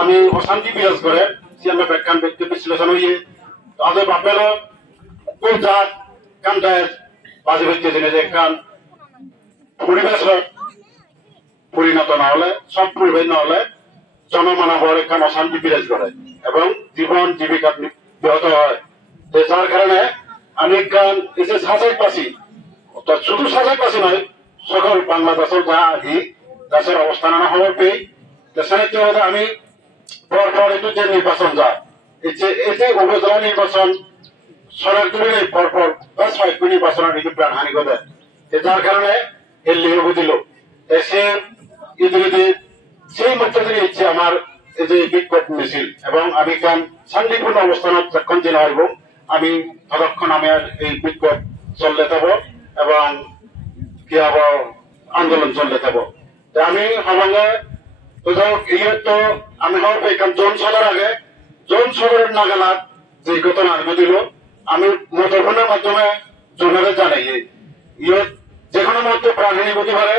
আমি অশান্তি বিরাজ করে সিএমএ ব্যাখ্যান ব্যক্তি বিশ্লেষণ হইয়ে তাদের বাপের জাত কান্টায় বাজে ব্যক্তি জেনে যে কান পরিবেশ পরিণত না হলে সব পরিবেশ না হলে জনমানবের কান অশান্তি বিরাজ করে এবং জীবন জীবিকা ব্যাহত হয় যার কারণে আমি কান এসে সাজাই পাচ্ছি শুধু সাজাই পাচ্ছি নয় সকল বাংলাদেশের যা আগে দেশের অবস্থান না হওয়ার পেয়ে দেশের আমি পরপর একটু যে নির্বাচন যায় এই যে উপজেলা নির্বাচন সরাসরি পরপর বেশ কয়েকটি নির্বাচনের ঋতু প্রাণহানি ঘটে যার কারণে এর লিঙ্গ দিল সে ইতিমধ্যে সেই মধ্যে ইচ্ছে আমার এই যে বিক্ষোভ মিছিল এবং আমি কান শান্তিপূর্ণ অবস্থানত যখন জেলা হইব আমি ততক্ষণ আমি এই বিক্ষোভ চলতে থাকব এবং কি হব আন্দোলন চলতে থাকব আমি সমাজে তো আমি হব এখান জন সদর আগে জন সদরের নাগালাত যে ঘটনা দিল আমি মুঠোফোনের মাধ্যমে জনের জানাই ইয়ে যে কোনো মুহূর্তে প্রাণহানি হতে পারে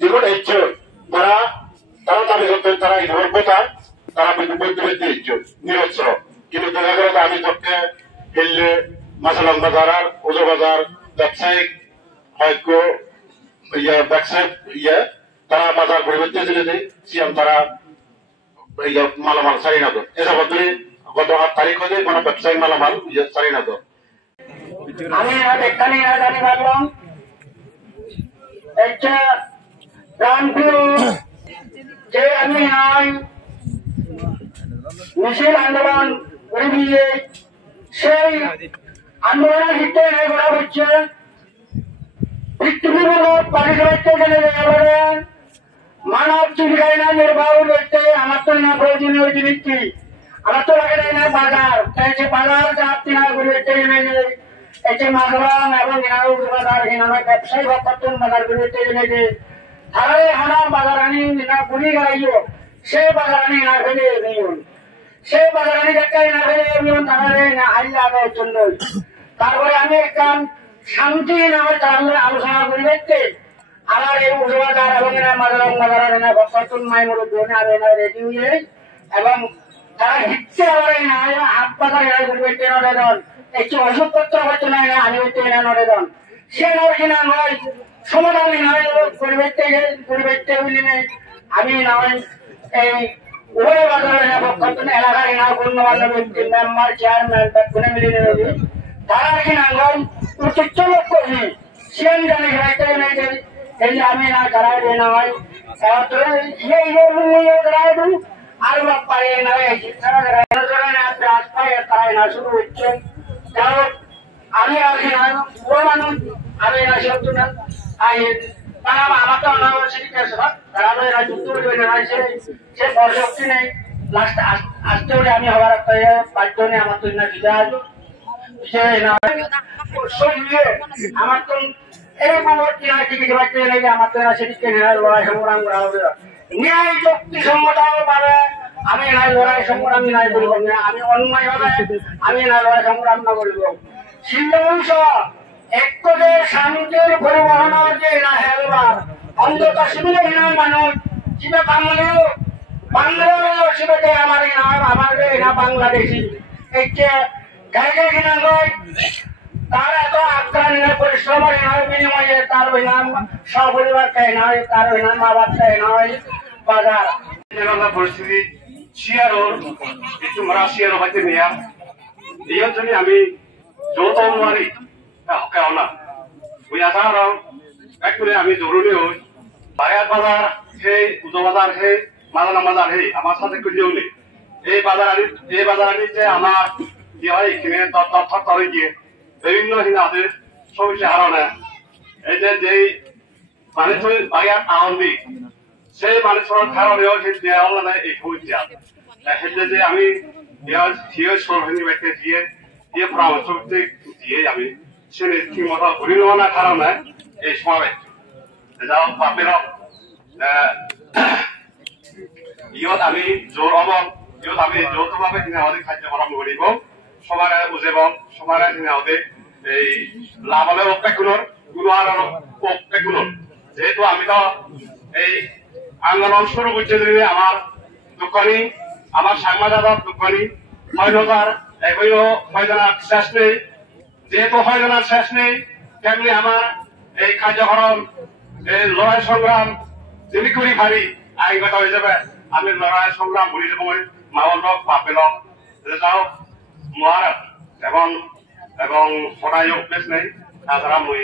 যে কোনো ইচ্ছে তারা তারা দাবি করতেন তারা নির্ভরতা তারা বিদ্যুৎ ইচ্ছে নিরস্ত্র কিন্তু দেখা গেল আমি পক্ষে দিল্লি মাসালাম বাজার আর ওজো বাজার ব্যবসায়িক হয়তো ব্যবসায়িক তারা বাজার পরিবর্তে জেনে সিএম তারা মালামাল সারি না তো এসব গত 8 তারিখ হয়ে কোনো ব্যবসায়িক মালামাল সারি না তো আমি এখানে জানি পারলাম একটা প্রাণপ্রিয় যে আমি নাই মিছিল আন্দোলন করে দিয়ে সেই আন্দোলনের ভিত্তিতে করা হচ্ছে ভিত্তিমূলক পারিশ্রমিক জেনে এবারে মানব জীবিকায় না নির্বাহ করতে আমার তো না প্রয়োজনীয় জিনিস কি আমার তো লাগে না বাজার যে বাজার যাত্রী না ঘুরে এই যে মাগবান এবং বাজার হিনামে ব্যবসায়ী ভক্তন বাজার ঘুরে যে তারাই হানা বাজার আনি না গুলি গাইও সেই বাজার আনি না ফেলে নিয়ন সেই বাজার আনি দেখাই না ফেলে নিয়ন তারা না হাইলে আদায়ের জন্য তারপরে আমি একখান শান্তি নামে তাহলে আলোচনা করি দেখতে আমার এই উজবাজার এবং বাজার ভক্তন মাই মুরব্বী রেডি হয়ে এবং তারা হিচ্ছে আবার হাত পাতার পরিবর্তে নরেদন একটি ওষুধপত্র হয়তো না আমি হইতে নরেদন সে নয় নয় সমাধান নয় পরিবর্তে মিলিনে আমি নয় এই উভয় বাজারের ভক্তন এলাকার গণ্যমান্য ব্যক্তি মেম্বার চেয়ারম্যান গুণে মিলিয়ে তারা কি নাঙ্গল উচিত চলক করছি সিয়ান জানি খাইতে নেই যে এই যে আমি না করাই দিই না ভাই ये करा दूं আর পারে না এই সারা ধরে না রাস্তায় তাই না শুরু হচ্ছে যাও আমি আগে না ও মানুষ আমি না শব্দ না আই তারা আমার তো অনাবশ্যক আছে তারা না যুদ্ধ করে না সে পরশক্তি নেই লাস্ট আসতে হলে আমি হওয়ার একটা বাধ্য নেই আমার তো না দিদা সে না সরিয়ে আমার তো এই মুহূর্তে কি না কিছু বাচ্চা নেই আমার তো না সেদিকে লড়াই সংগ্রাম করা হবে ন্যায় যুক্তি সম্মতভাবে পাবে আমি না লড়াই সংগ্রাম নাই বলব না আমি অন্যায় হবে আমি না লড়াই সংগ্রাম না বলব শিল্পবংশ একটে শান্তির পরিবহনের যে না হেলবার অন্তত শিবিরের মানুষ শিবে বাংলাদেশ শিবেতে আমার নাম আমার না বাংলাদেশি এই যে গায়ে কিনা নয় তার এত আক্রান্ত পরিশ্রমের বিনিময়ে তার নাম সপরিবার চাই নয় তার নাম মা বাপ চাই নয় বাজার পরিস্থিতি শিয়ারোর একটু মারা শিয়ারো হইতে নিয়া এই জন্য আমি যৌথ মারি কেউ না ওই আসার একটুরে আমি জরুরি হই বায়াত বাজার সেই উজো বাজার সেই মাদানা বাজার সেই আমার সাথে খুঁজেও নেই এই বাজার আনি যে আমার কি হয় এখানে তরে গিয়ে বিভিন্ন হিনাদের সমস্যা হারানো এই যে যেই মানুষ বায়াত আনন্দি সেই মানুষের কারণেও সেই দেওয়া নাই এই সমস্যা সেটা যে আমি দিয়ে সরহনি বাইতে দিয়ে পরামর্শ দিয়ে আমি সে ঠিক মতো ঘুরি নেওয়া না কারণে এই সমাবেশ যাও বাপের ইয়ত আমি জোর অমল ইয়ত আমি যৌথভাবে তিনি আমাদের কার্যক্রম করিব সমানে বুঝেব সমানে তিনি আমাদের এই লাভ হলে অপেক্ষণর গুরু আর অপেক্ষণর যেহেতু আমি তো এই আন্দোলন শুরু করছে আমার দোকানি আমার সাংবাদিক দোকানি হয়তার এখনো হয়তার শেষ নেই যেহেতু হয়তার শেষ নেই তেমনি আমার এই কার্যক্রম এই লড়াই সংগ্রাম যদি করি পারি আইনগত হয়ে যাবে আমি লড়াই সংগ্রাম ঘুরি যাব মাওয়াল লোক বাপে লোক যাও মোয়ার এবং সদায় অভ্যেস নেই তাছাড়া মই